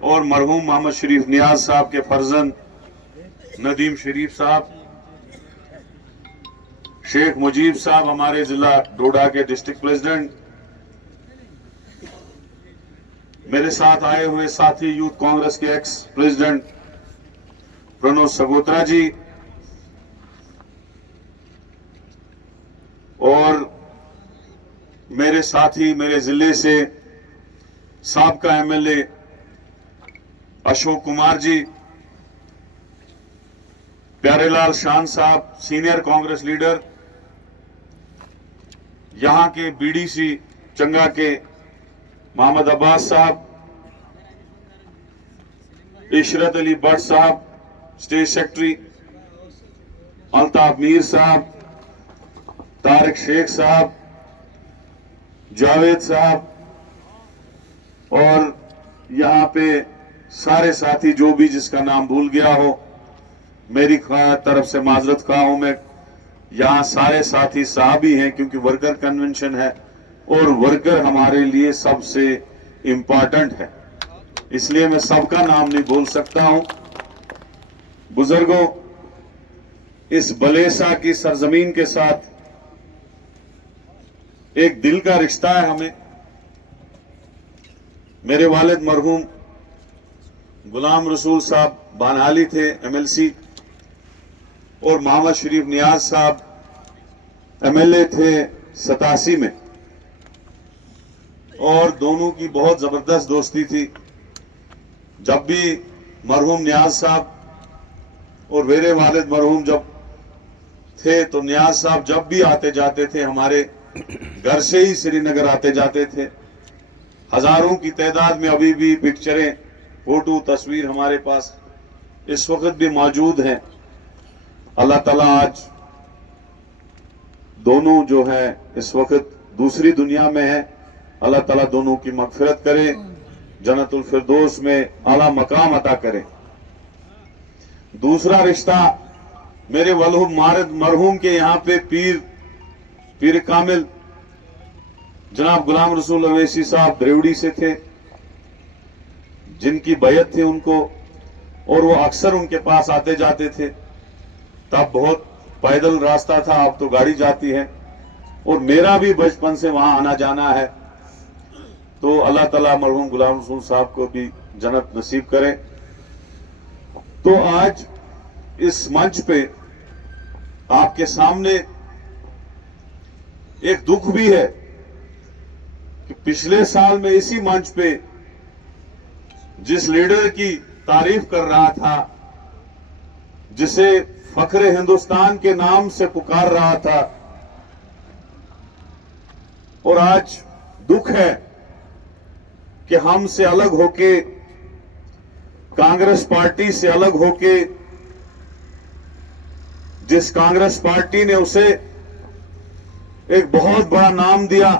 اور مرحوم محمد شریف نیاز صاحب کے فرزند ندیم شریف صاحب، شیخ مجیب صاحب ہمارے ضلع ڈوڈا کے ڈسٹرکٹ پریزیڈنٹ، میرے ساتھ آئے ہوئے ساتھی یوتھ کانگریس کے ایکس پریزیڈنٹ پرنود سگوترا جی، اور میرے ساتھی میرے ضلع سے سابقہ M L A Ashok Kumar ji, Pyare Lal شان صاحب سینئر کانگریس لیڈر، یہاں کے بی ڈی سی چنگا کے محمد عباس صاحب، عشرت علی بٹ صاحب اسٹیٹ سیکرٹری، الطاف میر صاحب، طارق شیخ صاحب، جاوید صاحب، اور یہاں پہ سارے ساتھی جو بھی جس کا نام بھول گیا ہو میری طرف سے معذرت خواہ ہوں میں۔ یہاں سارے ساتھی صحابی ہیں کیونکہ ورکر کنونشن ہے اور ورکر ہمارے لیے سب سے امپارٹنٹ ہے، اس لیے میں سب کا نام نہیں بول سکتا ہوں۔ بزرگوں، اس بلیسا کی سرزمین کے ساتھ ایک دل کا رشتہ ہے ہمیں۔ میرے والد مرحوم غلام رسول صاحب بانہالی تھے ایم ایل سی، اور محمد شریف نیاز صاحب ایم ایل اے تھے 87 میں، اور دونوں کی بہت زبردست دوستی تھی۔ جب بھی مرحوم نیاز صاحب اور میرے والد مرحوم جب تھے تو نیاز صاحب جب بھی آتے جاتے تھے ہمارے گھر سے ہی سری نگر آتے جاتے تھے۔ ہزاروں کی تعداد میں ابھی بھی پکچریں، فوٹو، تصویر ہمارے پاس اس وقت بھی موجود ہیں۔ اللہ تعالیٰ آج دونوں جو ہے اس وقت دوسری دنیا میں ہے، اللہ تعالیٰ دونوں کی مغفرت کرے، جنت الفردوس میں اعلیٰ مقام عطا کرے۔ دوسرا رشتہ میرے مرحوم کے یہاں پہ پیر کامل جناب غلام رسول اویسی صاحب دریوڑی سے تھے، جن کی بیعت تھی ان کو، اور وہ اکثر ان کے پاس آتے جاتے تھے۔ تب بہت پیدل راستہ تھا، اب تو گاڑی جاتی ہے، اور میرا بھی بچپن سے وہاں آنا جانا ہے۔ تو اللہ تعالیٰ مرحوم غلام رسول صاحب کو بھی جنت نصیب کرے۔ تو آج اس منچ پہ آپ کے سامنے ایک دکھ بھی ہے کہ پچھلے سال میں اسی منچ پہ جس لیڈر کی تعریف کر رہا تھا، جسے فخر ہندوستان کے نام سے پکار رہا تھا، اور آج دکھ ہے کہ ہم سے الگ ہو کے، کانگریس پارٹی سے الگ ہو کے، جس کانگریس پارٹی نے اسے ایک بہت بڑا نام دیا،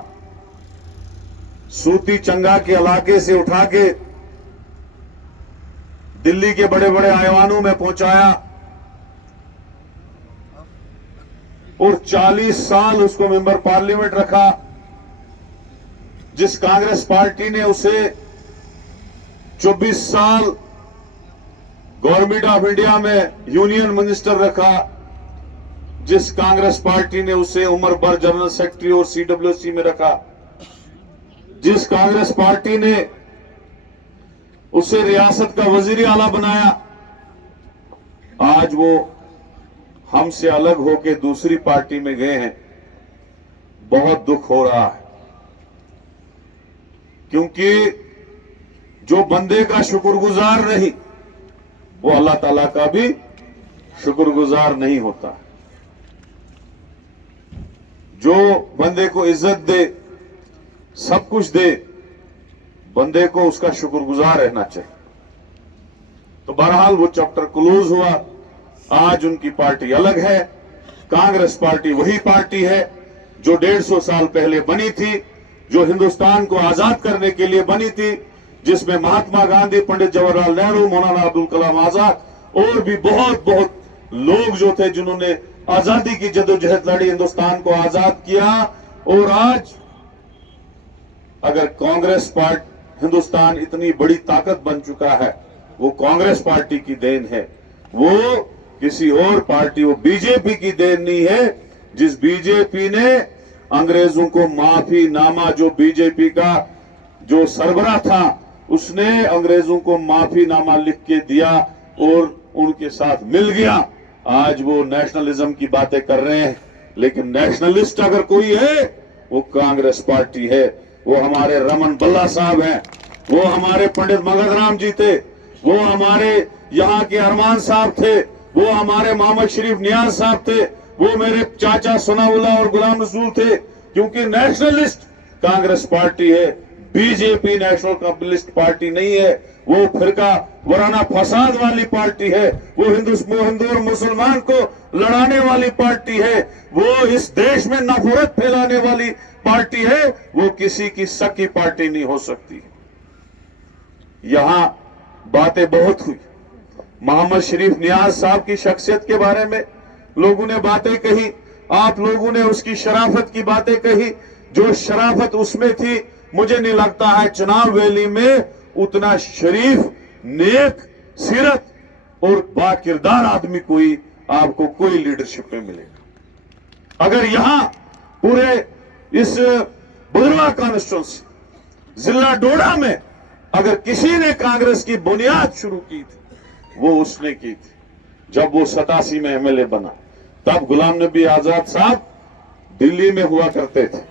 سوتی چنگا کے علاقے سے اٹھا کے دلی کے بڑے بڑے ایوانوں میں پہنچایا، اور 40 سال اس کو ممبر پارلیمنٹ رکھا، جس کانگریس پارٹی نے اسے 24 سال گورنمنٹ آف انڈیا میں یونین منسٹر رکھا، جس کانگریس پارٹی نے اسے عمر بھر جنرل سیکرٹری اور سی ڈبلیو سی میں رکھا، جس کانگریس پارٹی نے اسے ریاست کا وزیر اعلیٰ بنایا، آج وہ ہم سے الگ ہو کے دوسری پارٹی میں گئے ہیں۔ بہت دکھ ہو رہا ہے، کیونکہ جو بندے کا شکر گزار نہیں وہ اللہ تعالیٰ کا بھی شکر گزار نہیں ہوتا۔ جو بندے کو عزت دے، سب کچھ دے، بندے کو اس کا شکر گزار رہنا چاہیے۔ تو بہرحال وہ چیپٹر کلوز ہوا، آج ان کی پارٹی الگ ہے۔ کانگریس پارٹی وہی پارٹی ہے جو 150 سال پہلے بنی تھی، جو ہندوستان کو آزاد کرنے کے لیے بنی تھی، جس میں مہاتما گاندھی، پنڈت جواہر لال نہرو، مولانا عبدالکلام آزاد اور بھی بہت لوگ جو تھے جنہوں نے آزادی کی جدوجہد لڑی، ہندوستان کو آزاد کیا۔ اور آج اگر کانگریس हिंदुस्तान इतनी बड़ी ताकत बन चुका है वो कांग्रेस पार्टी की देन है, वो किसी और पार्टी, वो बीजेपी की देन नहीं है। जिस बीजेपी ने अंग्रेजों को माफीनामा, जो बीजेपी का जो सरबराह था उसने अंग्रेजों को माफीनामा लिख के दिया और उनके साथ मिल गया। आज वो नेशनलिज्म की बातें कर रहे हैं, लेकिन नेशनलिस्ट अगर कोई है वो कांग्रेस पार्टी है। वो हमारे रमन बल्ला साहब हैं, वो हमारे पंडित मगध राम जी थे, वो हमारे यहाँ के अरमान साहब थे, वो हमारे मोहम्मद शरीफ नियाज साहब थे, वो मेरे चाचा सनाउल्लाह और गुलाम रसूल थे। क्योंकि नेशनलिस्ट कांग्रेस पार्टी है, बीजेपी नेशनल कम्युनिस्ट पार्टी नहीं है। वो फिरका वराना फसाद वाली पार्टी है, वो हिंदू और मुसलमान को लड़ाने वाली पार्टी है, वो इस देश में नफरत फैलाने वाली पार्टी है। वो किसी की सकी पार्टी नहीं हो सकती। यहां बातें बहुत हुई, मोहम्मद शरीफ नियाज साहब की शख्सियत के बारे में लोगों ने बातें कही, आप लोगों ने उसकी शराफत की बातें कही। जो शराफत उसमें थी, मुझे नहीं लगता है चुनाव वैली में उतना शरीफ, नेक सीरत और बाकिरदार आदमी कोई आपको कोई लीडरशिप में मिलेगा। अगर यहां पूरे इस बुधवा कॉन्स्टिट्यूंसी, जिला डोडा में अगर किसी ने कांग्रेस की बुनियाद शुरू की थी, वो उसने की थी। जब वो 87 में एमएलए बना, तब गुलाम नबी आजाद साहब दिल्ली में हुआ करते थे।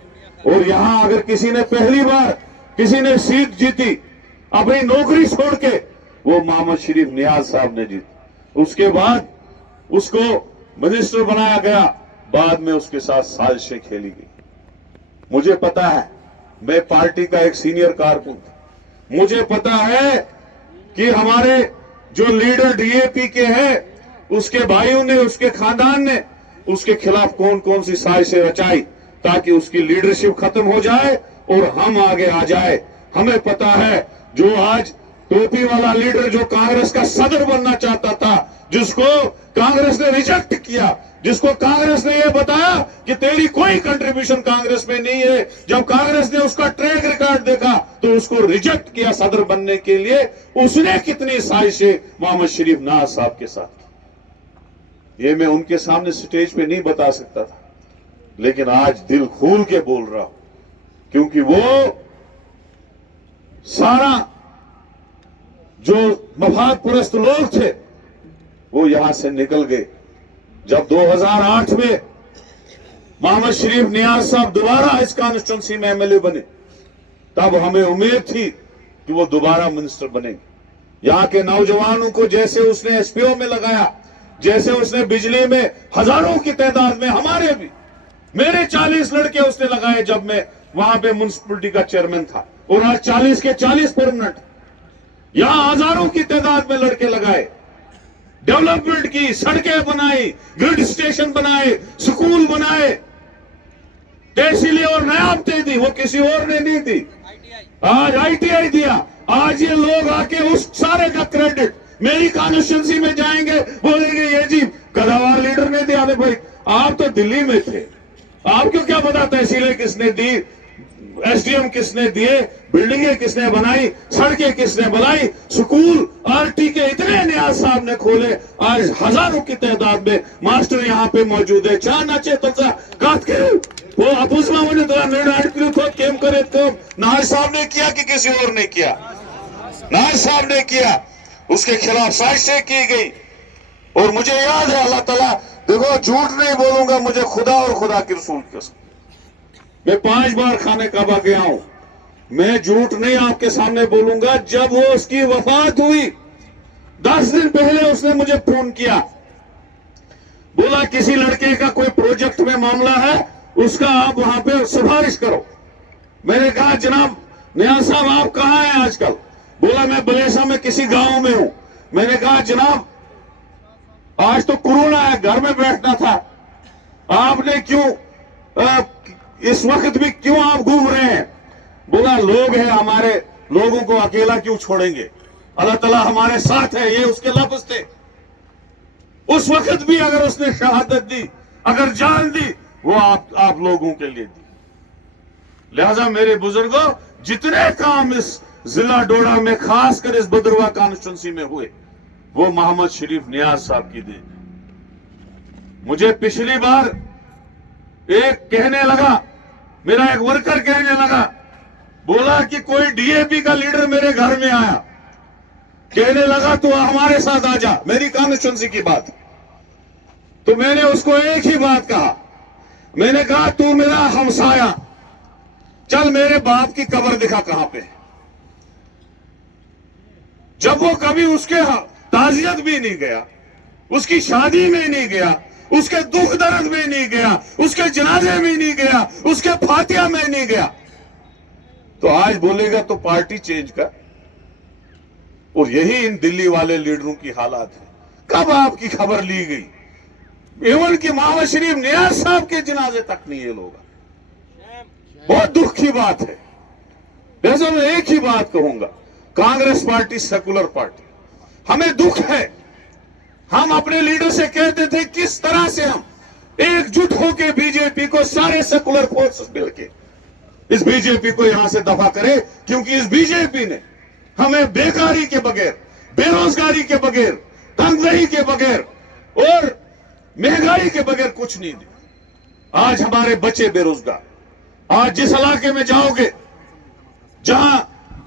और यहां अगर किसी ने पहली बार किसी ने सीट जीती अपनी नौकरी छोड़ के, वो मोहम्मद शरीफ नियाज साहब ने जीती। उसके बाद उसको मिनिस्टर बनाया गया, बाद में उसके साथ साजिशें खेली गई। मुझे पता है, मैं पार्टी का एक सीनियर कारकुन था, मुझे पता है कि हमारे जो लीडर डीएपी के हैं, उसके भाइयों ने, उसके खानदान ने उसके खिलाफ कौन कौन सी साजिशें रचाई ताकि उसकी लीडरशिप खत्म हो जाए और हम आगे आ जाए। हमें पता है, जो आज टोपी वाला लीडर जो कांग्रेस का सदर बनना चाहता था, जिसको कांग्रेस ने रिजेक्ट किया, जिसको कांग्रेस ने यह बताया कि तेरी कोई कंट्रीब्यूशन कांग्रेस में नहीं है, जब कांग्रेस ने उसका ट्रैक रिकॉर्ड देखा तो उसको रिजेक्ट किया सदर बनने के लिए। उसने कितनी साजिशें मोहम्मद शरीफ नियाज साहब के साथ की, ये मैं उनके सामने स्टेज पे नहीं बता सकता था, लेकिन आज दिल खोल के बोल रहा हूं, क्योंकि वो सारा जो मफाद परस्त लोग थे वो यहां से निकल गए। जब 2008 में मोहम्मद शरीफ नियाज साहब दोबारा इस कॉन्स्टिट्यूंसी में एमएलए बने, तब हमें उम्मीद थी कि वो दोबारा मिनिस्टर बनेंगे। यहां के नौजवानों को जैसे उसने एसपीओ में लगाया, जैसे उसने बिजली में हजारों की तादाद में, हमारे भी मेरे 40 लड़के उसने लगाए जब मैं वहां पे म्युनिसिपैलिटी का चेयरमैन था, और आज 40 के 40 परमानेंट। यहां हजारों की तादाद में लड़के लगाए, डेवलपमेंट की, सड़कें बनाई, ग्रिड स्टेशन बनाए, स्कूल बनाए, तहसीलें और नायाबतें दी, वो किसी और ने नहीं दी। आज आईटीआई दिया। आज ये लोग आके उस सारे का क्रेडिट मेरी कॉन्स्टिट्यूंसी में जाएंगे, बोलेंगे ये जी गदावार लीडर ने दिया। भाई आप तो दिल्ली में थे, आपको क्या पता तहसीलें किसने दी, एसडीएम किसने दिए, बिल्डिंगें किसने बनाई, सड़कें किसने बनाई, स्कूल आरटी के इतने नियाज साहब ने खोले। आज हजारों की तादाद में मास्टर यहाँ पे मौजूद है। चा नाचे तो काट के वो अपुजमा मुझे निर्णय केम करे तो नाज साहब ने किया कि किसी और ने किया? नाज साहब ने किया, उसके खिलाफ साजिशें की गई। और मुझे याद है, अल्लाह ताला, देखो झूठ नहीं बोलूंगा, मुझे खुदा और खुदा के रसूल की कसम, मैं 5 बार खाने काबा गया हूं, मैं झूठ नहीं आपके सामने बोलूंगा। जब वो उसकी वफात हुई 10 दिन पहले उसने मुझे फोन किया, बोला किसी लड़के का कोई प्रोजेक्ट में मामला है, उसका आप वहां पे सिफारिश करो। मैंने कहा जनाब नियाज साहब आप कहां हैं आजकल? बोला मैं बलेसा में किसी गांव में हूं। मैंने कहा जनाब आज तो कोरोना है, घर में बैठना था, आपने क्यों इस वक्त भी क्यों आप घूम रहे हैं? बोला लोग हैं हमारे, लोगों को अकेला क्यों छोड़ेंगे, अल्लाह ताला हमारे साथ है, ये उसके लफ्ज थे। उस वक्त भी अगर उसने शहादत दी, अगर जान दी, वो आप लोगों के लिए दी। लिहाजा मेरे बुजुर्गों, जितने काम इस जिला डोडा में खासकर इस भद्रवा कॉन्स्टिट्यूंसी में हुए, वो मोहम्मद शरीफ नियाज साहब की देन। मुझे पिछली बार एक कहने लगा, मेरा एक वर्कर कहने लगा, बोला कि कोई डीएपी का लीडर मेरे घर में आया, कहने लगा तो हमारे साथ आ जा, मेरी कॉन्स्टिट्यूंसी की बात। तो मैंने उसको एक ही बात कहा, मैंने कहा तू मेरा हमसाया, चल मेरे बाप की कब्र दिखा कहां पे। जब वो कभी उसके ताजियत भी नहीं गया, उसकी शादी में नहीं गया, उसके दुख दर्द में नहीं गया, उसके जनाजे में नहीं गया, उसके फातिया में नहीं गया, तो आज बोलेगा तो पार्टी चेंज कर। और यही इन दिल्ली वाले लीडरों की हालात है। कब आपकी खबर ली गई? एवन कि मोहम्मद शरीफ नियाज साहब के जनाजे तक नहीं ये लोग। बहुत दुख की बात है। वैसे मैं एक ही बात कहूंगा, कांग्रेस पार्टी सेकुलर पार्टी, हमें दुख है। हम अपने लीडर से कहते थे किस तरह से हम एकजुट होकर बीजेपी को, सारे सेकुलर फोर्सेस मिलके इस बीजेपी को यहां से दफा करे, क्योंकि इस बीजेपी ने हमें बेकारी के बगैर, बेरोजगारी के बगैर, तंगदही के बगैर और महंगाई के बगैर कुछ नहीं दिया। आज हमारे बच्चे बेरोजगार, आज जिस इलाके में जाओगे जहां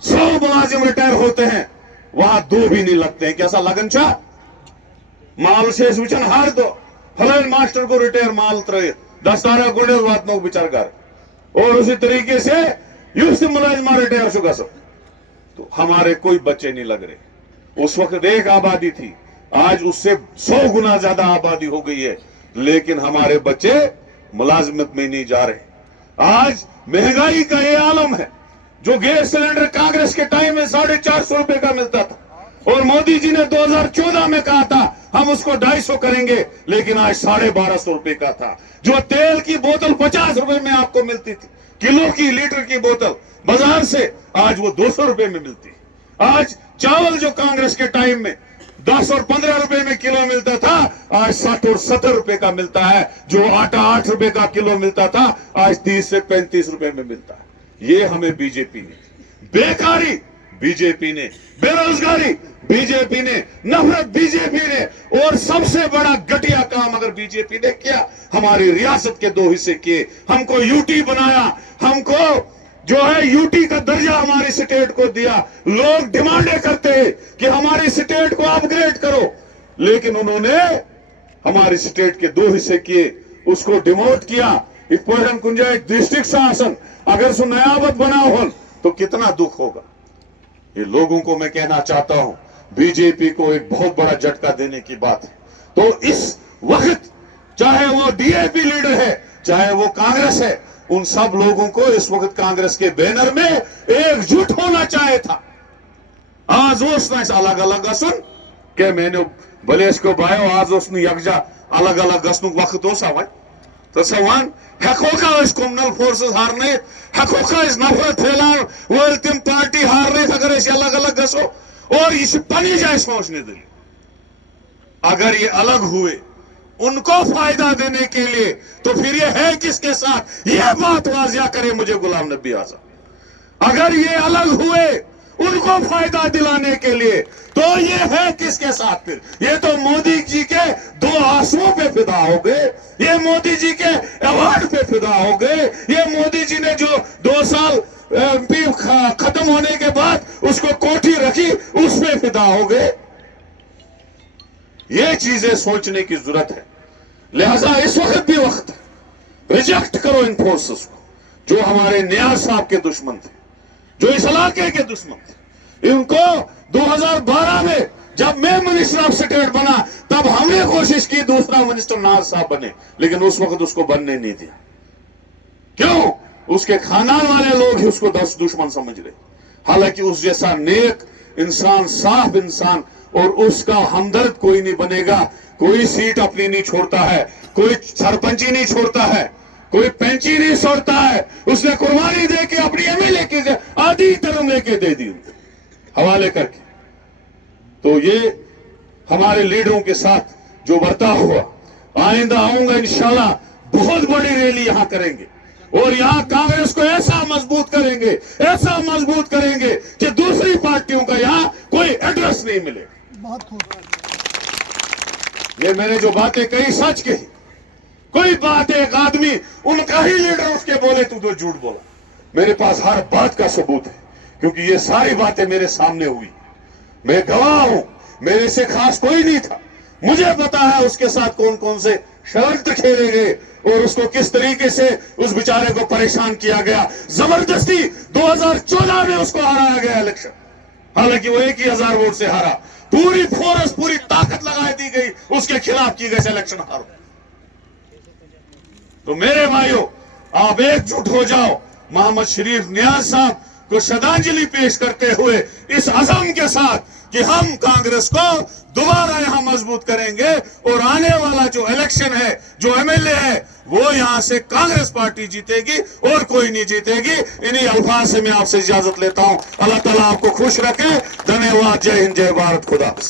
100 मुलाजिम रिटायर होते हैं, वहां 2 भी नहीं लगते हैं। कैसा लगन चाह माल से सूचन हार दो फलन मास्टर को रिटायर माल त्रय 10 गुंडे बात नो विचार कर, और उसी तरीके से यूथ मुलाजिमा रिटायर चुका सब। तो हमारे कोई बच्चे नहीं लग रहे। उस वक्त एक आबादी थी, आज उससे 100 गुना ज्यादा आबादी हो गई है, लेकिन हमारे बच्चे मुलाजिमत में नहीं जा रहे। आज महंगाई का ये आलम है। जो गैस सिलेंडर कांग्रेस के टाइम में 450 रुपए का मिलता था, और मोदी जी ने 2014 में कहा था हम उसको 250 करेंगे, लेकिन आज 1250 रुपए का था। जो तेल की बोतल 50 रुपए में आपको मिलती थी, किलो की, लीटर की बोतल बाजार से, आज वो 200 रुपए में मिलती है। आज चावल जो कांग्रेस के टाइम में 10 और 15 रुपए में किलो मिलता था, आज 60 और 70 रुपए का मिलता है। जो आटा 8 रुपए का किलो मिलता था, आज 30 से 35 रुपए में मिलता है। ये हमें बीजेपी ने, बेकारी बीजेपी ने, बेरोजगारी बीजेपी ने, नफरत बीजेपी ने, और सबसे बड़ा घटिया काम अगर बीजेपी ने किया, हमारी रियासत के 2 हिस्से किए, हमको यूटी बनाया, हमको जो है यूटी का दर्जा हमारी स्टेट को दिया। लोग डिमांडें करते हैं कि हमारी स्टेट को अपग्रेड करो, लेकिन उन्होंने हमारी स्टेट के 2 हिस्से किए, उसको डिमोट किया। कुंजा एक डिस्ट्रिक्ट शासन अगर सो नयाबत बना हो तो कितना दुख होगा। ये लोगों को मैं कहना चाहता हूं, बीजेपी को एक बहुत बड़ा झटका देने की बात है। तो इस वक्त चाहे वो डीएपी लीडर है, चाहे वो कांग्रेस है, उन सब लोगों को इस वक्त कांग्रेस के बैनर में एकजुट होना चाहिए था। आज उसने अलग अलग गसन के मैंने भले को बायो, आज उसने यकजा अलग अलग गसन वक्त हो सवाल तो सवान हकोका कम्युनल फोर्सेस हारने, हकोका नफरत फैलान वो तम पार्टी हारने अगर अलग अलग गसो, और ये पनी जाए सोचने दिल। अगर ये अलग हुए उनको फायदा देने के लिए, तो फिर ये है किसके साथ? ये बात वाजिया करे मुझे गुलाम नबी आजाद। अगर ये अलग हुए उनको फायदा दिलाने के लिए, तो ये है किसके साथ? फिर ये तो मोदी जी के 2 आंसुओं पे फिदा हो गए, ये मोदी जी के अवार्ड पे फिदा हो गए, ये मोदी जी ने जो 2 साल एमपी खत्म होने के बाद उसको कोठी रखी, उसमें फिदा हो गए। ये चीजें सोचने की जरूरत है। लिहाजा इस वक्त भी वक्त रिजेक्ट करो इन फोर्सेस को, जो हमारे नियाज साहब के दुश्मन थे, जो इस इलाके के दुश्मन थे। इनको 2012 में जब मैं मिनिस्टर ऑफ स्टेट बना, तब हमने कोशिश की दूसरा मिनिस्टर नाज साहब बने, लेकिन उस वक्त उसको बनने नहीं दिया। क्यों? उसके खानदान वाले लोग ही उसको 10 दुश्मन समझ रहे। हालांकि उस जैसा नेक इंसान, साफ इंसान, और उसका हमदर्द कोई नहीं बनेगा। कोई सीट अपनी नहीं छोड़ता है, कोई सरपंची नहीं छोड़ता है, कोई पेंची नहीं छोड़ता है। उसने कुर्बानी दे के अपनी एमएलए की आधी तरह लेके दे दी हवाले करके। तो ये हमारे लीडरों के साथ जो बर्ताव हुआ, आइंदा आऊंगा इंशाल्लाह बहुत बड़ी रैली यहां करेंगे। اور یہاں کانگریس کو ایسا مضبوط کریں گے کہ دوسری پارٹیوں کا یہاں کوئی ایڈریس نہیں ملے. بہت خوب. یہ میں نے جو باتیں کہی سچ کہی. کوئی بات ایک آدمی ان کا ہی لیڈر اس کے بولے تو جھوٹ بولا. میرے پاس ہر بات کا ثبوت ہے کیونکہ یہ ساری باتیں میرے سامنے ہوئی. میں گواہ ہوں. میرے سے خاص کوئی نہیں تھا. مجھے پتا ہے اس کے ساتھ کون کون سے شرط کھیلے گئے اور اس کو کس طریقے سے اس بیچارے کو پریشان کیا گیا. زبردستی 2014 میں اس کو ہرایا گیا الیکشن. حالانکہ وہ 1,000 ووٹ سے ہارا. پوری فورس پوری طاقت لگا دی گئی اس کے خلاف کی گئی الیکشن ہارو. تو میرے بھائیوں آپ ایک جٹ ہو جاؤ. محمد شریف نیاز صاحب کو شرਧਾਂجلی پیش کرتے ہوئے اس عزم کے ساتھ کہ ہم کانگریس کو دوبارہ یہاں مضبوط کریں گے اور آنے والا جو الیکشن ہے جو ایم ایل اے ہے وہ یہاں سے کانگریس پارٹی جیتے گی اور کوئی نہیں جیتے گی. انہی الفاظ سے میں آپ سے اجازت لیتا ہوں. اللہ تعالیٰ آپ کو خوش رکھے. دھنیہ واد. جے ہند جے بھارت. خدا حافظ.